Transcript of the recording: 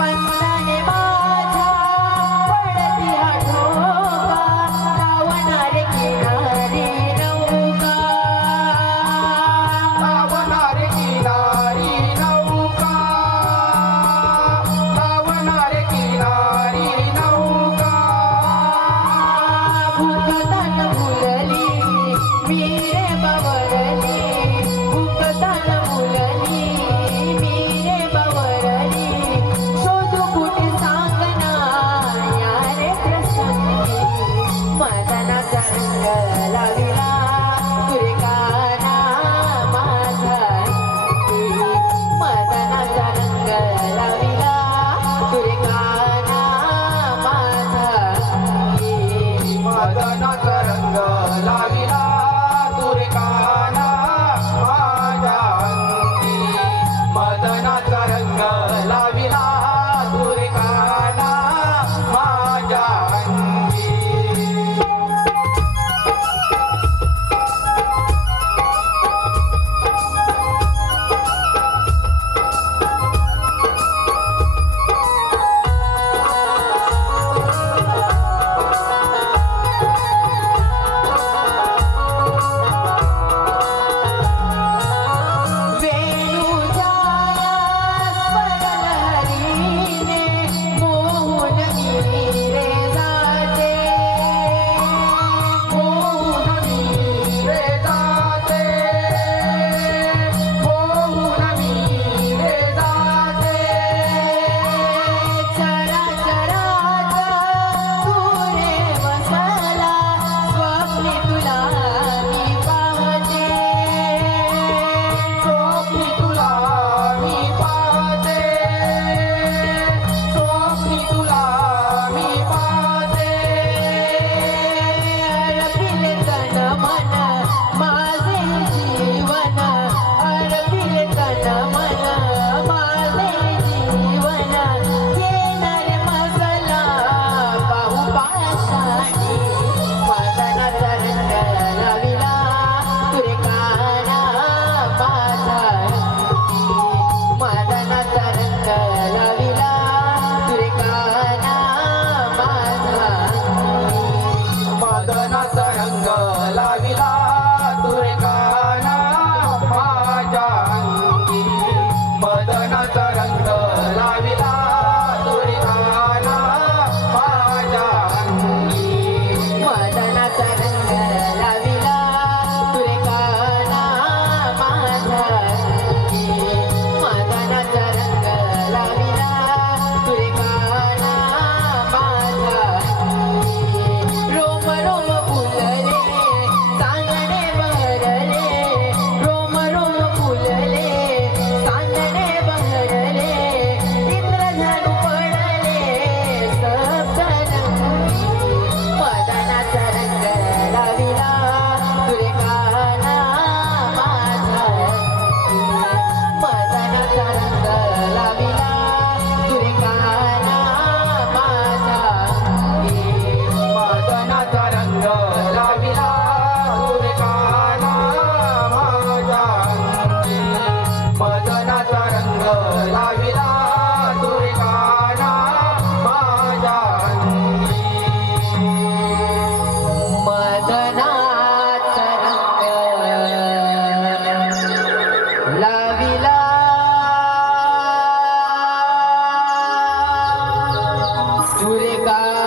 स्पंदने माझ्या पडती हा ठोका लावणारे किनारी नौका लावणारे किनारी नौका लावणारे किनारी नौका भूकतान मुलली मी रे बावरली भूकतान मुलली मी रे बावरली शोधू कुठे सांगना या रे प्रसंगी मदनाचा रंग लाविला तुरे काना माझा मदनाचा रंग लाविला तुरे काना माझा मदनाचा रंग लाविला तुरे काना माझ्या अंगी मदनाचा रंग लाविला तुरे काना माझ्या अंगी वेणूच्या स्वरलहरीने मोहून मी रे जाते मोहून मी रे जाते मोहून मी रे जाते चराचरात तू रे बसला स्वप्नी तुला मी पाहते स्वप्नी तुला मी पाहते स्वप्नी तुला मी पाहते हरपिले तन मन माझे जीवन हरपिले तन मन माझे जीवन येणार मजला पाहू पाशाणी मदनाचा रंग लाविला तुरे काना माझा मदनाचा रंग लाविला तुरे काना माझा मदनाचा रंग लाविला तुरे काना माझ्या अंगी मदनाचा रंग लाविला तुरे काना माझ्या अंगी मदनाचा रंग लाविला तुरे काना माझा मदनाचा रंग लाविला तुरे काना माझा रोम रोम फुलले चांदणे बहरले रोम रोम फुलले चांदणे बहरले इंद्रधनु पडले सप्तरंगी मदनाचा रंग लाविला तुरे काना माझा मदनाचा रंग लाविला तुरे काना माझा मदनाचा रंग लाविला तुरे काना माझ्या अंगी मदनाचा रंग लाविला तुरे काना माझ्या अंगी मदनाचा रंग लाविला तुरे काना